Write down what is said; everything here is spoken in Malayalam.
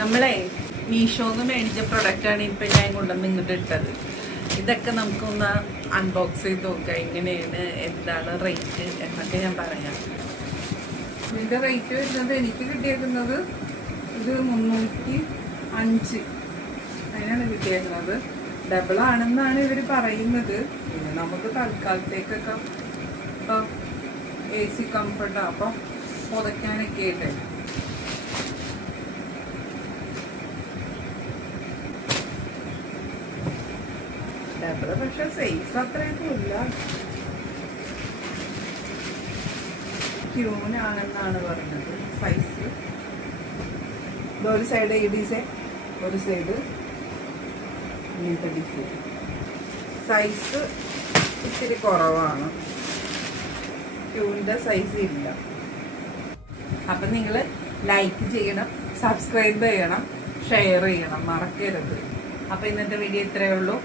നമ്മളെ മീഷോന്ന് മേടിച്ച പ്രൊഡക്റ്റാണ് ഇപ്പം ഞാൻ കൊണ്ടുവന്ന് ഇങ്ങോട്ട് ഇട്ടത്. ഇതൊക്കെ നമുക്കൊന്ന് അൺബോക്സ് ചെയ്ത് നോക്കാം, എങ്ങനെയാണ്, എന്താണ് റേറ്റ് എന്നൊക്കെ ഞാൻ പറയാം. ഇതിൻ്റെ റേറ്റ് വരുന്നത് എനിക്ക് കിട്ടിയേക്കുന്നത് ഇത് 305 അതിനാണ് കിട്ടിയേക്കുന്നത്. ഡബിൾ ആണെന്നാണ് ഇവർ പറയുന്നത്. പിന്നെ നമുക്ക് തൽക്കാലത്തേക്കൊക്കെ ഇപ്പം AC കംഫർട്ടാണ്, അപ്പം പുതയ്ക്കാനൊക്കെ ആയിട്ട്. ഡബിൾ പക്ഷെ സൈസ് അത്രയൊന്നും ഇല്ല, ക്യൂനാണെന്നാണ് പറഞ്ഞത് സൈസ്. ഒരു സൈഡ് ഈ ഡിസൈൻ, ഒരു സൈഡ് ഇങ്ങനത്തെ ഡിസൈൻ. സൈസ് ഇത്തിരി കുറവാണ്, ക്യൂവിൻ്റെ സൈസ് ഇല്ല. അപ്പം നിങ്ങൾ ലൈക്ക് ചെയ്യണം, സബ്സ്ക്രൈബ് ചെയ്യണം, ഷെയർ ചെയ്യണം, മറക്കരുത്. അപ്പം ഇന്നത്തെ വീഡിയോ ഇത്രയേ ഉള്ളൂ.